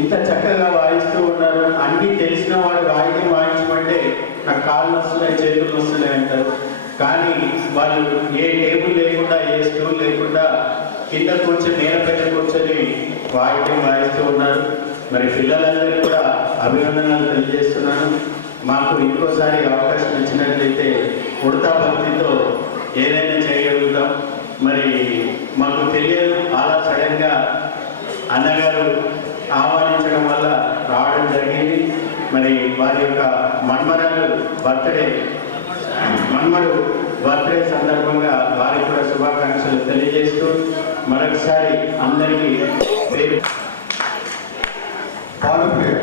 ఇంత చక్కగా వాయిస్తూ ఉన్నారు. అన్నీ తెలిసిన వాడు వాయిద్యం వాయించమంటే నాకు కాళ్ళు వస్తున్నాయి, చేతులు వస్తున్నాయి అంటారు. కానీ వాళ్ళు ఏ టేబుల్ లేకుండా ఏ స్టూల్ లేకుండా కింద కూర్చొని నేలపైన కూర్చొని వాయిద్యం వాయిస్తూ ఉన్నారు. మరి పిల్లలందరికీ కూడా అభినందనలు తెలియజేస్తున్నాను. మాకు ఇంకోసారి అవకాశం ఇచ్చినట్లయితే ఉడతా భక్తితో ఏదైనా చేయగలుగుతాం. మరి మాకు తెలియదు, అలా సడన్గా అన్నగారు ఆహ్వానించడం వల్ల రావడం జరిగింది. మరి వారి యొక్క మన్మడు బర్త్డే సందర్భంగా వారికి కూడా శుభాకాంక్షలు తెలియజేస్తూ మరొకసారి అందరికీ పాలప్రియ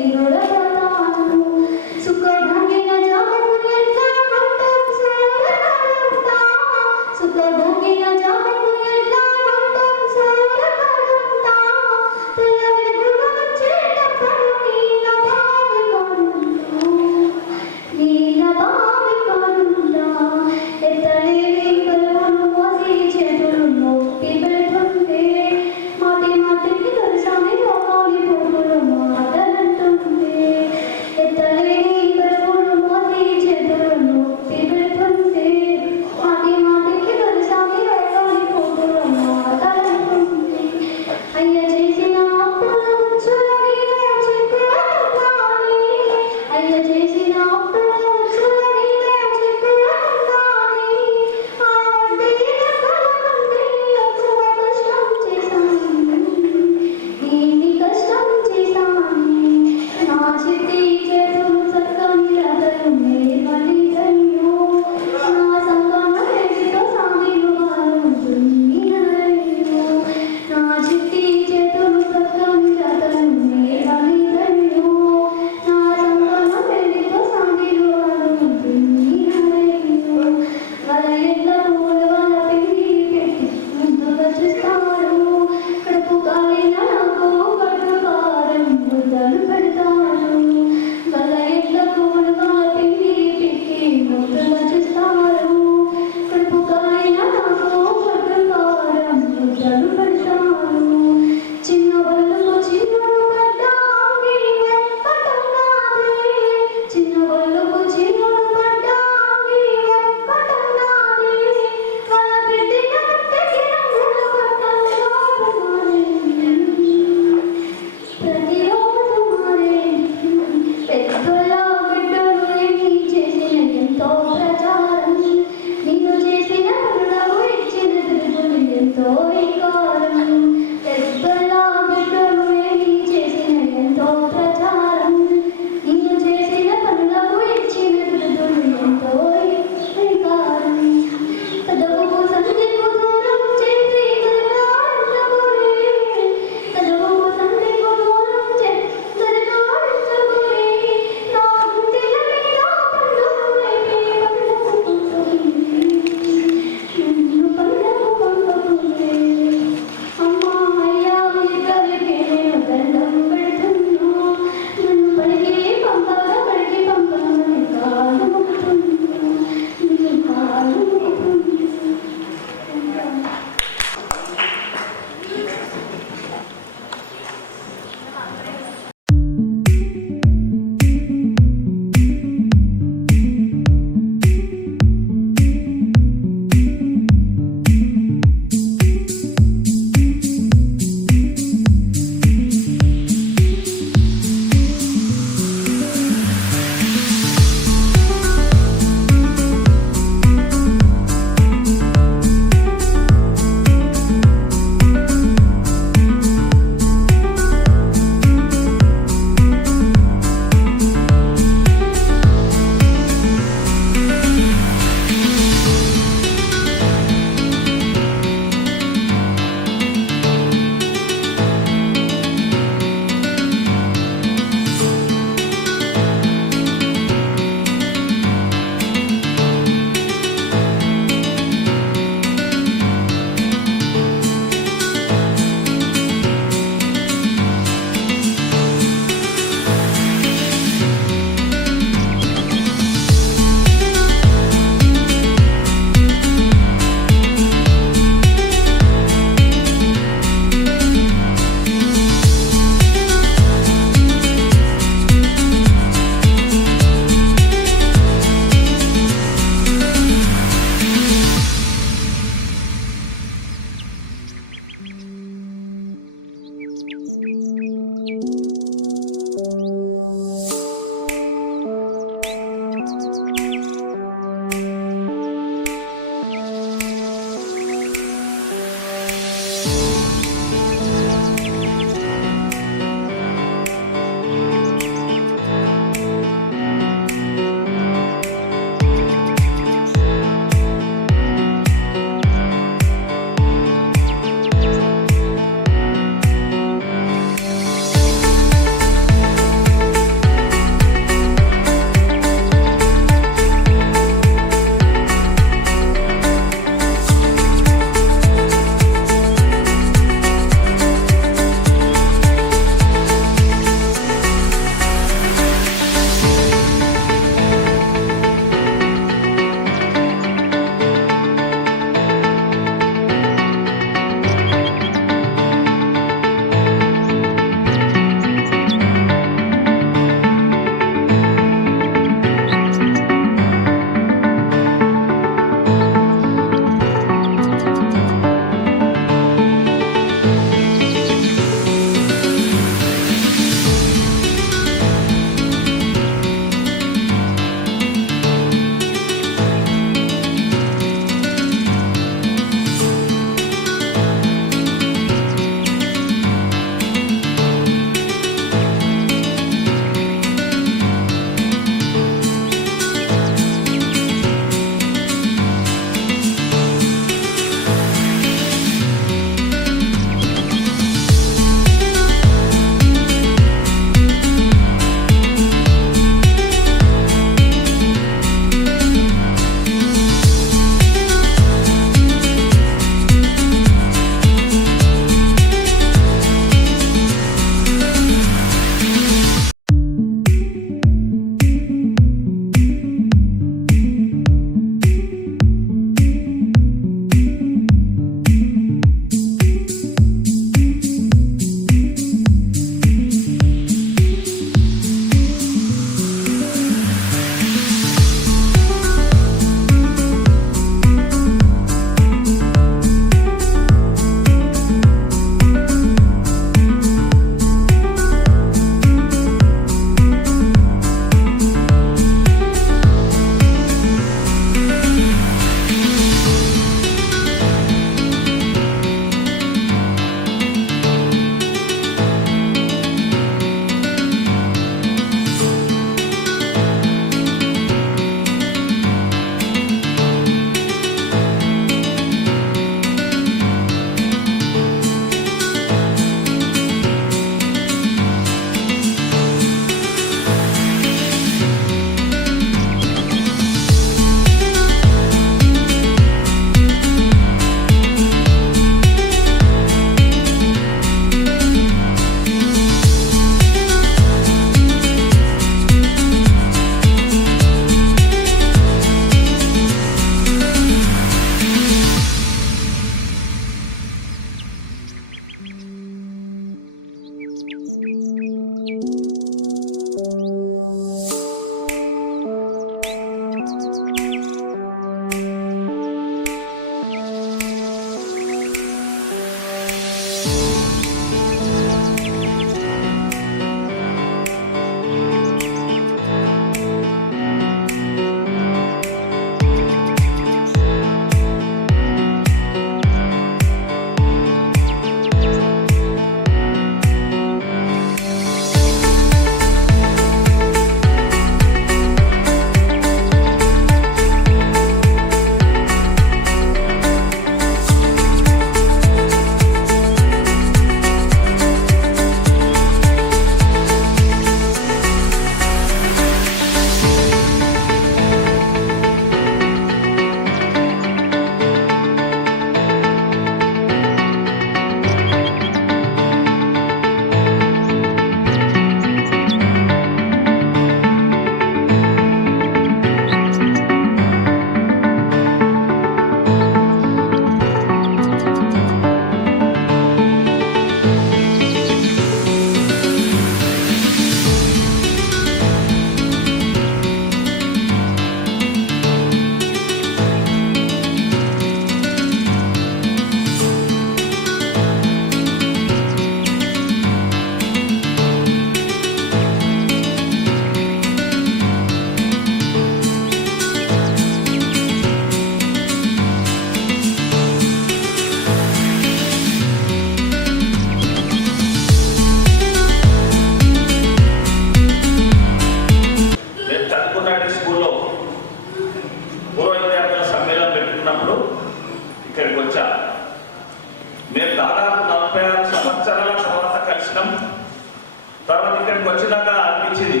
ఇక్కడికి వచ్చినాక అనిపించింది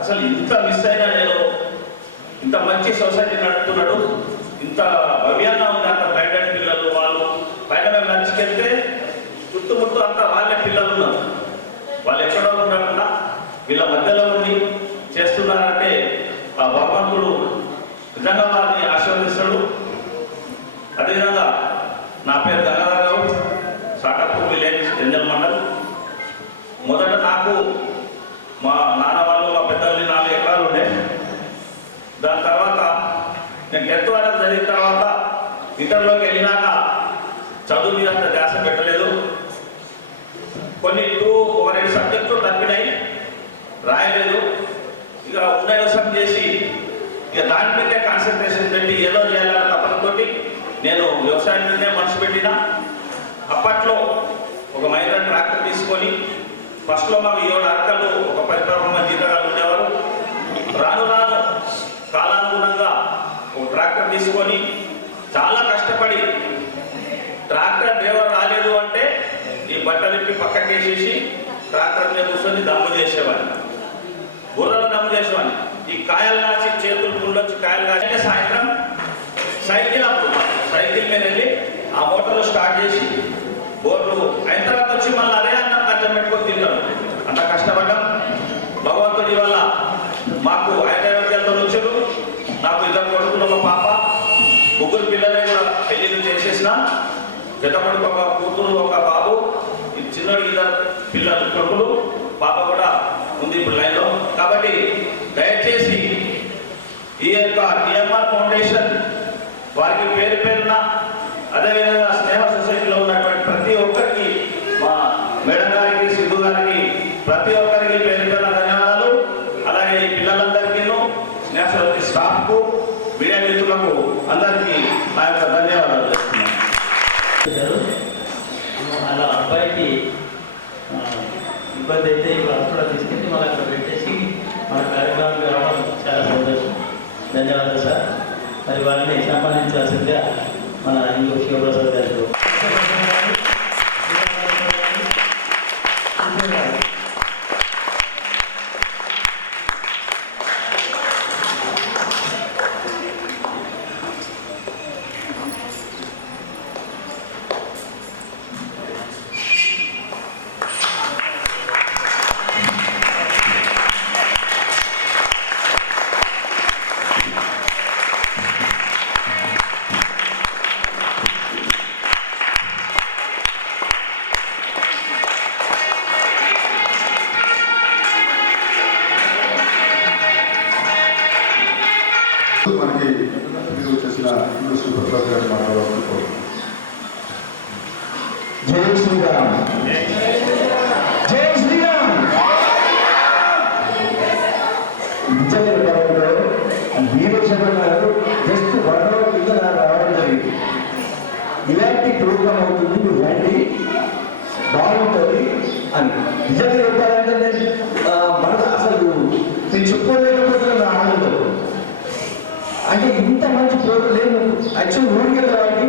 అసలు ఇంత మిస్ అయినా నేను ఇంత మంచి సొసైటీ నడుపుతున్నాడు, ఇంత భవ్యంగా ఉంది. అంత బయట పిల్లలు వాళ్ళు బయట మేము లంచ్కి వెళ్తే చుట్టుముట్టు అంతా వాళ్ళే పిల్లలు ఉన్నారు. వాళ్ళు ఎక్కడో ఉండకుండా వీళ్ళ మధ్యలో ఉండి చేస్తున్నారంటే ఆ భగవంతుడు నిజంగా వారిని ఆశీర్వదిస్తాడు. అదేవిధంగా నా పేరు గంగాధర్ గౌడ్, సాటాపూర్ విలేజ్, ఎంజల్ మండల్. మొదట నాకు మా నాన్న వాళ్ళు మా పెద్దలు 4 ఎకరాలు ఉండే. దాని తర్వాత నేను 10th వరకు చదివిన తర్వాత ఇంటర్లోకి వెళ్ళినాక చదువు మీద అంత ధ్యాస పెట్టలేదు. కొన్ని 2 సబ్జెక్టులు తప్పినాయి, రాయలేదు. ఇక ఉన్న వ్యవసాయం చేసి ఇక దాని మీదే కాన్సన్ట్రేషన్ పెట్టి ఏదో చేయాలన్న తపనతోటి నేను వ్యవసాయం మీదే మనసు పెట్టిన. అప్పట్లో ఒక మహిళ ట్రాక్టర్ తీసుకొని ఫస్ట్లో మాకు 7 అరకలు ఒక 10 మంది జీతగాళ్ళు ఉండేవారు. రాను రాను కాలానుగుణంగా ఒక ట్రాక్టర్ తీసుకొని చాలా కష్టపడి ట్రాక్టర్ డ్రైవర్ రాలేదు అంటే ఈ బట్టలు ఇప్పి పక్కకేసేసి ట్రాక్టర్ మీద కూర్చొని దమ్ము చేసేవాడిని, బుర్రలు దమ్ము చేసేవాడిని. ఈ కాయలు కాసి చేతులు పుల్లొచ్చి కాయలు కాసి సాయంత్రం సైకిల్ సైకిల్ మీద వెళ్ళి ఆ మోటార్లు స్టార్ట్ చేసి బోర్లు అయిన తర్వాత వచ్చి మళ్ళీ అదే అన్నం కష్టం పెట్టుకొని తింటాం. అంత కష్టపడ్డాం. భగవంతుడి వల్ల మాకు ఐదైవేలతో వచ్చారు. నాకు 2 కొడుకులు, ఒక పాప, 3 పిల్లలే కూడా పెళ్లిళ్ళు చేసేసిన. పెద్ద కొడుకు ఒక కూతురు, ఒక బాబు, ఈ చిన్నోడికి 2 పిల్లలు కొడుకులు, పాప కూడా ఉంది ఇప్పుడు లైన్లో. కాబట్టి దయచేసి ఈ యొక్క టిఎంఆర్ ఫౌండేషన్ వారికి పేరు పేరున, అదేవిధంగా స్నేహ సొసైటీలో ఉన్నటువంటి ప్రతి ఒక్కరికి, మా మేడం గారికి, సిద్ధు గారికి, ప్రతి ఒక్కరికి పేరు పేరున ధన్యవాదాలు. అలాగే ఈ పిల్లలందరికీ, స్నేహ సొసైటీ స్టాఫ్కు, మీడియా మిత్రులకు అందరికీ నా యొక్క ధన్యవాదాలు చేస్తున్నాను. అలా అబ్బాయికి ఇబ్బంది అయితే ఇప్పుడు అక్కడ తీసుకెళ్ళి మళ్ళీ అక్కడ పెట్టేసి మన కార్యక్రమానికి రావడం చాలా సంతోషం. ధన్యవాదాలు సార్. మరి వారిని సంపాదించాల్సిందిగా మన ఇంకో శివప్రసాద్ గారు. మనకి మీరు చేసిన శివప్రసాద్ గారి మాట్లాడుతూ జై శ్రీరామ్, జై శ్రీరామ్. విజయనగరంలో వీరేశ్వర గారు జస్ట్ 1 అవర్ కింద రావడం జరిగింది. ఇలాంటి ప్రోగ్రామ్ అవుతుంది, మీరు రండి, బాగుంటుంది అని. నిజంగా చెప్పాలంటే మనకు అసలు నేను చెప్పుకోలేకపోతున్న ఆనందం. అంటే ఇంత మంచి ప్రోగ్రాం లేదు. యాక్చువల్ ఊరికి రావడానికి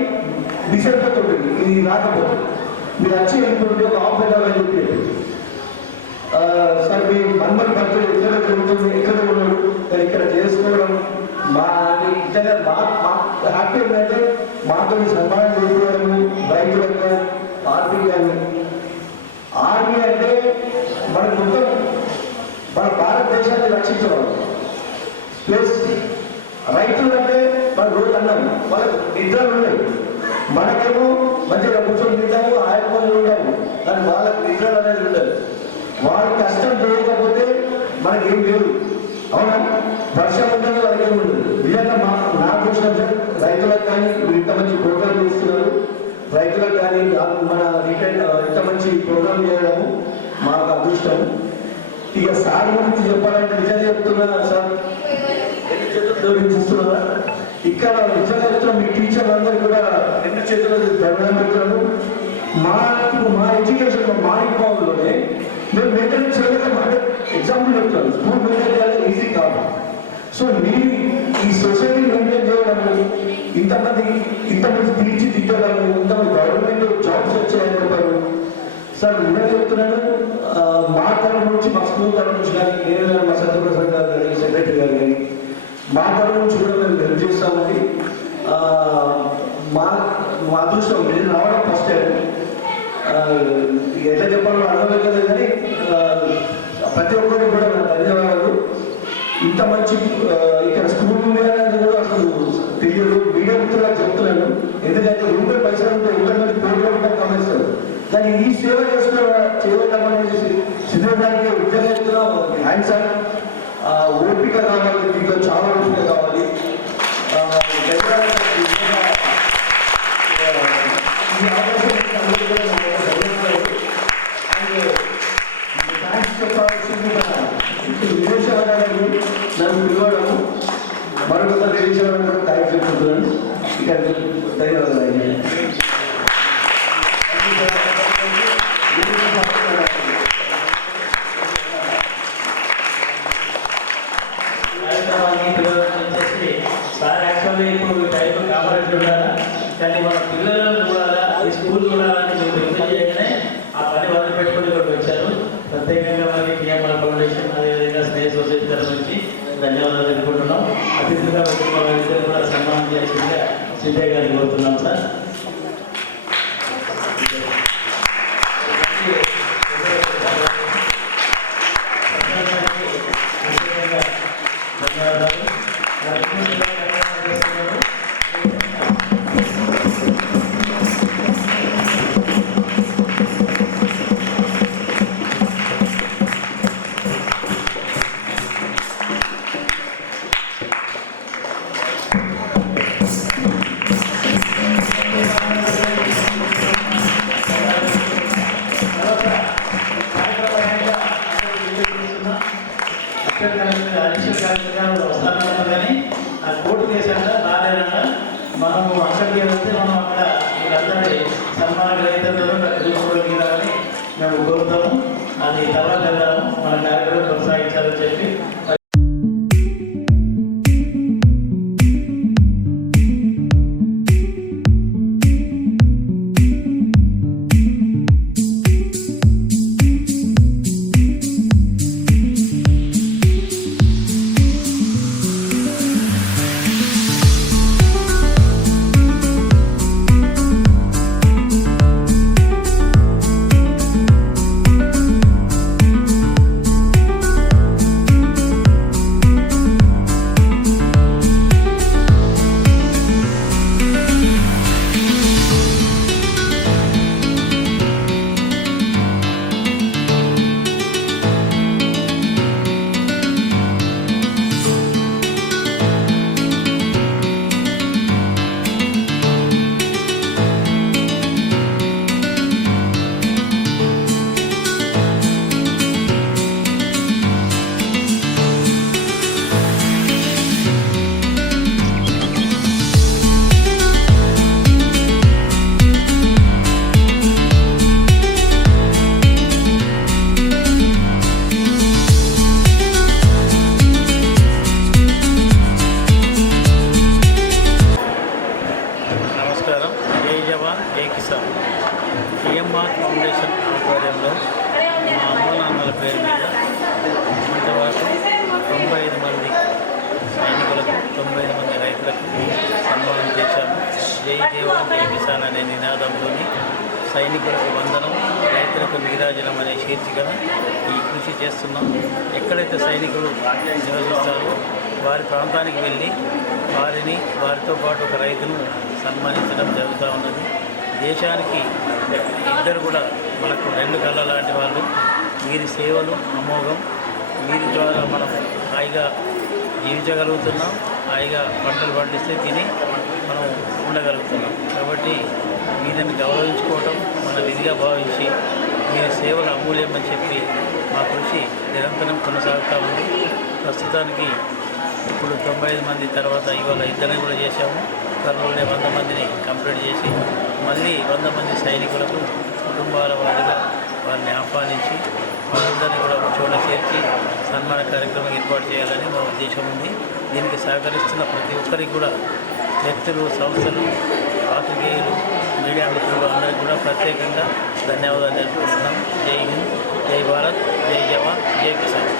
డిసైడ్ అవుతుంది, ఇది రాకపోతే మీరు వచ్చి అనుకుంటే ఒక హాఫ్ అన్ అవర్ అని చెప్పి సార్ మీ మన్మన్ బర్త్డే ఎక్కడ జరుగుతుంది, ఎక్కడ ఉన్నాడు, నేను ఇక్కడ చేసుకోవడం మా నిజంగా మాకు హ్యాపీ ఏంటంటే మాతో సన్మానం చేసుకోవడము. రైతులకు ఆర్మీ కానీ, ఆర్మీ అంటే మన మొత్తం మన భారతదేశాన్ని రక్షించడం. ప్లస్ రైతులు అంటే మన రోజు అన్నాం, వాళ్ళకి నిద్రలు ఉన్నాయి. మనకేమో మంచిగా కూర్చొని తింటాము, ఆయత్మంలో ఉంటాము, కానీ వాళ్ళకి నిద్రలు అనేది ఉండదు. వాళ్ళు కష్టం చేయకపోతే మనకేం లేదు. అవునా? వర్షం ఉంటుంది, వాళ్ళకి ఏమి ఉండదు. నిజంగా నా దృష్టం రైతులకు కానీ మీరు ఇంత మంచి ప్రోగ్రాం చేస్తున్నారు. రైతులకు కానీ మన ఇంత మంచి ప్రోగ్రాం చేయడము మాకు అదృష్టం. ఇక సార్ గురించి చెప్పాలంటే నిజంగా చెప్తున్నా సార్, చూస్తున్నారా ఇక్కడ నిజంగా చెప్తున్నా, మీ టీచర్లు అందరూ కూడా 2 చేతులు ధన్యవాదాలు పెడుతున్నాను. మా ఎడ్యుకేషన్ మారిపోవడంలోనే మేము మెయింటైన్ చేయలేకపోతే ఎగ్జాంపుల్ చెప్తాను, స్కూల్ మెయింటైన్ చేయాలి ఈజీ కాదు. సో మీరు ఈ సొసైటీ మెయింటైన్ చేయడము, ఇంతమంది తీర్చిదిద్దడము, ఇంతమంది గవర్నమెంట్ జాబ్స్ వచ్చాయని చెప్పారు. సార్ నేను చెప్తున్నాను, మా తరఫు నుంచి, మా స్కూల్ తరఫు నుంచి కానీ, నేను కానీ, మా సత్యప్రసాద్ గారు కానీ, సెక్రటరీ గారు కానీ, మా తరఫు నుంచి కూడా మేము హెల్ప్ చేస్తామండి. మా మా అదృష్టం నేను రావడం ఫస్ట్ టైం. ఎట్లా చెప్పాలో అర్థం కదా, కానీ ప్రతి ఒక్కరికి కూడా నా ధన్యవాదాలు. ఇంత మంచి ఇక్కడ స్కూల్ ఉంది అనేది కూడా అసలు తెలియదు. మీడియా మిత్రులకు చెప్తున్నాను, ఎందుకంటే ఉండే పైసలు ఉంటే ఇంతమంది కోట్ల రూపాయలు కమిస్తారు. కానీ ఈ సేవ చేయడం అనేది సిద్ధడానికి ఉద్యోగస్తున్నా హ్యాండ్స్ ఆన్ ఓపిక కావాలి, దీంట్లో చాలా ఓపిక కావాలి. ఈ అవకాశం థ్యాంక్స్ చెప్పాల్సింది విదేశాలను నన్ను పిలవడము, మరొకసారి విదేశాలను కూడా థ్యాంక్స్ చెప్తున్నాను. ఇక్కడ ధన్యవాదాలు. సార్ యాక్చువల్గా ఇప్పుడు టైం కావాలంటే ఉండాలా, కానీ మన పిల్లలను చూడాలా, ఈ స్కూల్ చూడాలని మేము రిక్వెస్ట్ చేయగానే ఆ పని వాళ్ళు పెట్టుకుని ఇక్కడికి వచ్చారు. ప్రత్యేకంగా వారికి టీఎంఆర్ ఫౌండేషన్, అదేవిధంగా స్నేహ సొసైటీ తరఫు నుంచి ధన్యవాదాలు తెలుపుకుంటున్నాం. అతిథులుగా వచ్చిన వారిద్దరు కూడా సన్మానం చేయాల్సిందిగా సిద్ధయ్య గారిని కోరుతున్నాం సార్. ధన్యవాదాలు. వస్తాను కానీ ఆ కోర్టు కేసాక రాలేదంట. మనము అక్కడికి వెళ్తే మనం అక్కడ వీళ్ళందరి సన్మాన గ్రహీతలు ఎదుర్కోగలిగారని మేము కోరుతాము. అది తర్వాత వెళ్దాము, మన కార్యక్రమం కొనసాగించాలని చెప్పి టీఎంఆర్ ఫౌండేషన్ ఆధ్వర్యంలో మా అమ్మ నాన్నల పేరు మీద ఇంతవరకు 95 మంది సైనికులకు, 95 మంది రైతులకు సన్మానం చేశాము. జై జవాన్ జై కిసాన్ అనే నినాదంతో సైనికులకు వందనం, రైతులకు నీరాజనం అనే శీర్షికన ఈ కృషి చేస్తున్నాం. ఎక్కడైతే సైనికులు నివసిస్తారో వారి ప్రాంతానికి వెళ్ళి వారితో పాటు ఒక రైతును సన్మానించడం జరుగుతూ ఉన్నది. దేశానికి ఇద్దరు కూడా మనకు రెండు కళ్ళ లాంటి వాళ్ళు. వీరి సేవలు అమోఘం. వీరి ద్వారా మనం హాయిగా జీవించగలుగుతున్నాం, హాయిగా పంటలు పండిస్తే తిని మనం ఉండగలుగుతున్నాం. కాబట్టి వీరిని గౌరవించుకోవటం మన విధిగా భావించి వీరి సేవలు అమూల్యమని చెప్పి మా కృషి నిరంతరం కొనసాగుతూ ఉంది. ప్రస్తుతానికి ఇప్పుడు 95 మంది తర్వాత ఇవాళ ఇద్దరిని కూడా చేశాము. త్వరలోనే 100 మందిని కంప్లీట్ చేసి మళ్ళీ 100 మంది సైనికులకు కుటుంబాల వారిగా వారిని ఆహ్వానించి వాళ్ళందరినీ కూడా ఒక చోట చేర్చి సన్మాన కార్యక్రమం ఏర్పాటు చేయాలని మా ఉద్దేశం ఉంది. దీనికి సహకరిస్తున్న ప్రతి ఒక్కరికి కూడా వ్యక్తులు, సంస్థలు, పాత్రికేయులు, మీడియా మిత్రులు అందరికీ కూడా ప్రత్యేకంగా ధన్యవాదాలు తెలుపుకుంటున్నాం. జై హింద్, జై భారత్, జై జవాన్, జై కిసాన్.